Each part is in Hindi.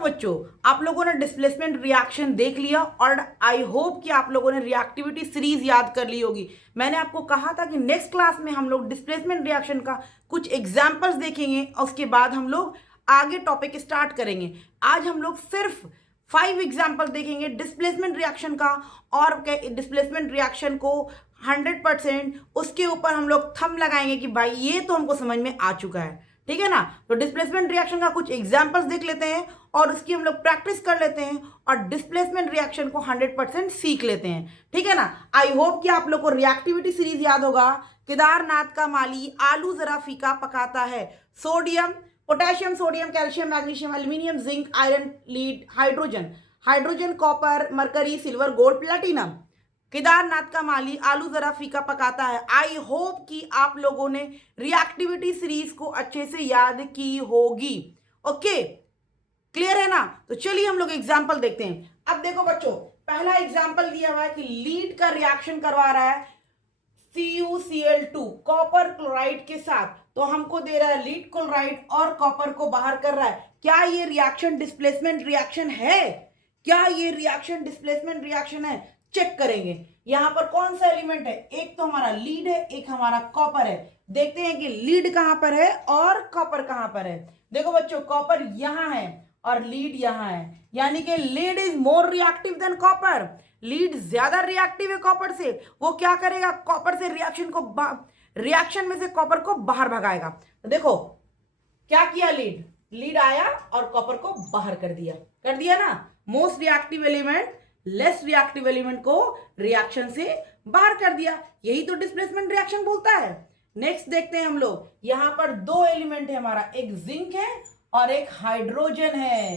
बच्चों, आप लोगों ने डिस्प्लेसमेंट रिएक्शन देख लिया और आई होप कि आप लोगों ने रिएक्टिविटी सीरीज याद कर ली होगी। मैंने आपको कहा था कि नेक्स्ट क्लास में हम लोग डिस्प्लेसमेंट रिएक्शन का कुछ एग्जाम्पल्स देखेंगे और उसके बाद हम लोग आगे टॉपिक स्टार्ट करेंगे। आज हम लोग सिर्फ 5 एग्जाम्पल देखेंगे डिस्प्लेसमेंट रिएक्शन का और डिस्प्लेसमेंट रिएक्शन को 100% उसके ऊपर हम लोग थंब लगाएंगे कि भाई ये तो हमको समझ में आ चुका है। ठीक है ना। तो डिस्प्लेसमेंट रिएक्शन का कुछ एग्जांपल्स देख लेते हैं और उसकी हम लोग प्रैक्टिस कर लेते हैं और डिस्प्लेसमेंट रिएक्शन को 100% सीख लेते हैं। ठीक है ना। आई होप कि आप लोग को रिएक्टिविटी सीरीज याद होगा। केदारनाथ का माली आलू जरा फीका पकाता है। Sodium, potassium, sodium, calcium, magnesium, aluminium, zinc, iron, lead, hydrogen, hydrogen, copper, mercury, silver, gold, platinum. Kedarnath का माली आलू जरा फीका पकाता है। आई होप कि आप लोगों ने रिएक्टिविटी सीरीज को अच्छे से याद की होगी। ओके, क्लियर है ना। तो चलिए हम लोग एग्जांपल देखते हैं। अब देखो बच्चों, पहला एग्जांपल दिया हुआ है कि लीड का रिएक्शन करवा रहा है CuCl2 कॉपर क्लोराइड के साथ। तो हमको दे रहा है लीड क्लोराइड और कॉपर को बाहर कर रहा है। क्या ये रिएक्शन डिस्प्लेसमेंट रिएक्शन है? क्या ये रिएक्शन डिस्प्लेसमेंट रिएक्शन है? चेक करेंगे। यहां पर कौन सा एलिमेंट है? एक तो हमारा लीड है, एक हमारा कॉपर है। देखते हैं कि लीड कहां पर है और कॉपर कहां पर है। देखो बच्चों, कॉपर यहां है और लीड यहां है, यानी कि lead is more reactive than copper. Lead ज्यादा रिएक्टिव है कॉपर से। वो क्या करेगा? कॉपर से रिएक्शन में से कॉपर को बाहर भगाएगा। तो देखो क्या किया, लीड आया और कॉपर को बाहर कर दिया ना। Most reactive element less reactive element को रिएक्शन से बाहर कर दिया। यही तो डिस्प्लेसमेंट रिएक्शन बोलता है। नेक्स्ट देखते हैं हम लोग। यहां पर 2 एलिमेंट है हमारा, एक जिंक है और एक हाइड्रोजन है।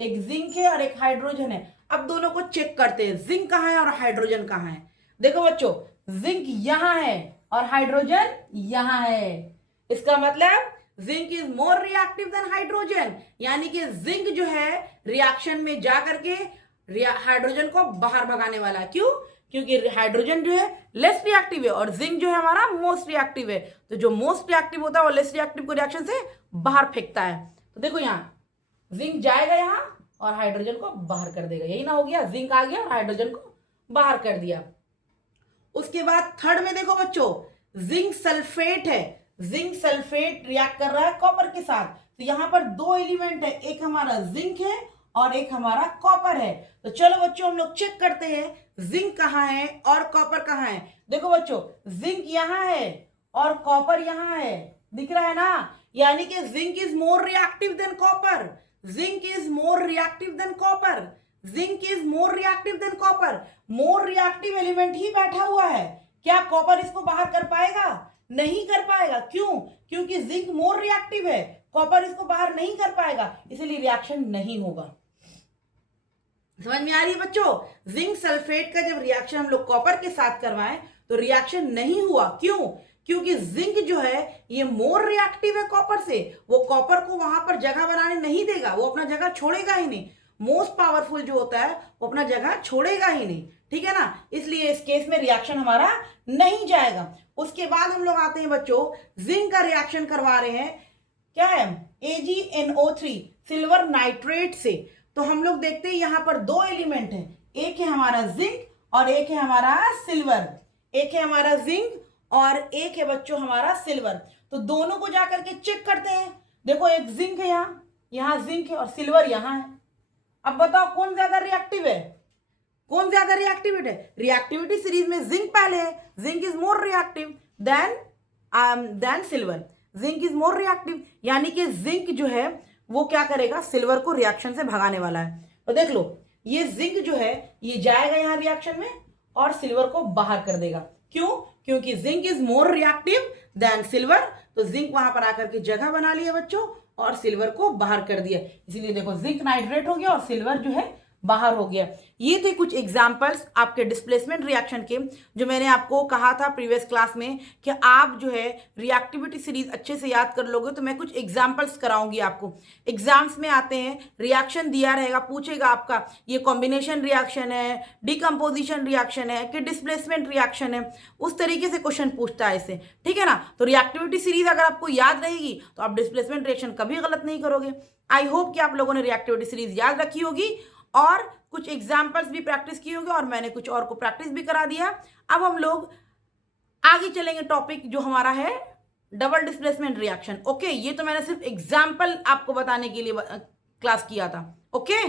एक जिंक है और एक हाइड्रोजन है। अब दोनों को चेक करते हैं, जिंक कहां है और हाइड्रोजन कहां है। देखो बच्चों, जिंक यहां है और हाइड्रोजन यहां है। इसका मतलब zinc is more reactive then hydrogen, यानी कि जिंक जो है रिएक्शन में जा करके हाइड्रोजन को बाहर भगाने वाला। क्यों? क्योंकि हाइड्रोजन जो है लेस रिएक्टिव है और जिंक जो है हमारा मोस्ट रिएक्टिव है। तो जो मोस्ट रिएक्टिव होता है वो लेस रिएक्टिव को रिएक्शन से बाहर फेंकता है। तो देखो यहां जिंक जाएगा यहां और हाइड्रोजन को बाहर कर देगा। यही ना हो गया, जिंक आ गया और हाइड्रोजन को बाहर कर दिया। उसके बाद थर्ड में देखो बच्चों, जिंक सल्फेट है। जिंक सल्फेट रिएक्ट कर रहा है कॉपर के साथ। तो यहां पर 2 एलिमेंट है, एक हमारा जिंक है और एक हमारा कॉपर है। तो चलो बच्चों हम लोग चेक करते हैं जिंक कहां है और कॉपर कहां है। देखो बच्चों, जिंक यहां है और कॉपर यहां है, दिख रहा है ना। यानी कि zinc is more reactive than copper. Zinc is more reactive than copper. Zinc is more reactive than copper. More reactive element ही बैठा हुआ है। क्या कॉपर इसको बाहर कर पाएगा? नहीं कर पाएगा। क्यों? क्योंकि जिंक मोर रिएक्टिव है, कॉपर इसको बाहर नहीं कर पाएगा, इसलिए रिएक्शन नहीं होगा। समझ में आ रही है बच्चों? जिंक सल्फेट का जब रिएक्शन हम लोग कॉपर के साथ करवाएं तो रिएक्शन नहीं हुआ। क्यों? क्योंकि जिंक जो है ये मोर रिएक्टिव है कॉपर से। वो कॉपर को वहां पर जगह बनाने नहीं देगा, वो अपना जगह छोड़ेगा ही नहीं। मोस्ट पावरफुल जो होता है वो अपना जगह छोड़ेगा ही नहीं। ठीक है ना। इसलिए इस केस में रिएक्शन हमारा नहीं जाएगा। उसके बाद हम लोग आते हैं बच्चों, जिंक का रिएक्शन करवा रहे हैं, क्या है? AgNO3 सिल्वर नाइट्रेट से। तो हम लोग देखते हैं यहां पर 2 एलिमेंट है, एक है हमारा जिंक और एक है हमारा सिल्वर। एक है हमारा जिंक और एक है बच्चों हमारा सिल्वर। तो दोनों को जाकर के चेक करते हैं। देखो एक जिंक है यहां जिंक है और सिल्वर यहां है। अब बताओ कौन ज्यादा रिएक्टिव है? कौन ज्यादा रिएक्टिव है? रिएक्टिविटी सीरीज में जिंक पहले है। Zinc is more reactive then silver. Zinc is more reactive, यानी कि जिंक जो है वो क्या करेगा? सिल्वर को रिएक्शन से भगाने वाला है। तो देख लो, ये जिंक जो है ये जाएगा यहां रिएक्शन में और सिल्वर को बाहर कर देगा। क्यों? क्योंकि zinc is more reactive then silver. तो जिंक वहां पर आकर के जगह बना लिया बच्चों और सिल्वर को बाहर कर दिया। इसीलिए देखो जिंक नाइट्रेट हो गया और सिल्वर जो है बाहर हो गया। ये थे कुछ एग्जाम्पल्स आपके डिस्प्लेसमेंट रिएक्शन के, जो मैंने आपको कहा था प्रीवियस क्लास में कि आप जो है रिएक्टिविटी सीरीज अच्छे से याद कर लोगे तो मैं कुछ एग्जाम्पल्स कराऊंगी आपको। एग्जाम्स में आते हैं, रिएक्शन दिया रहेगा, पूछेगा आपका ये कॉम्बिनेशन रिएक्शन है, डिकम्पोजिशन रिएक्शन है कि डिस्प्लेसमेंट रिएक्शन है, उस तरीके से क्वेश्चन पूछता है इसे। ठीक है ना। तो रिएक्टिविटी सीरीज अगर आपको याद रहेगी तो आप डिस्प्लेसमेंट रिएक्शन कभी गलत नहीं करोगे। आई होप कि आप लोगों ने रिएक्टिविटी सीरीज याद रखी होगी और कुछ एग्जाम्पल्स भी प्रैक्टिस किए होंगे और मैंने कुछ और को प्रैक्टिस भी करा दिया। अब हम लोग आगे चलेंगे, टॉपिक जो हमारा है डबल डिस्प्लेसमेंट रिएक्शन। ओके, ये तो मैंने सिर्फ एग्जाम्पल आपको बताने के लिए क्लास किया था। ओके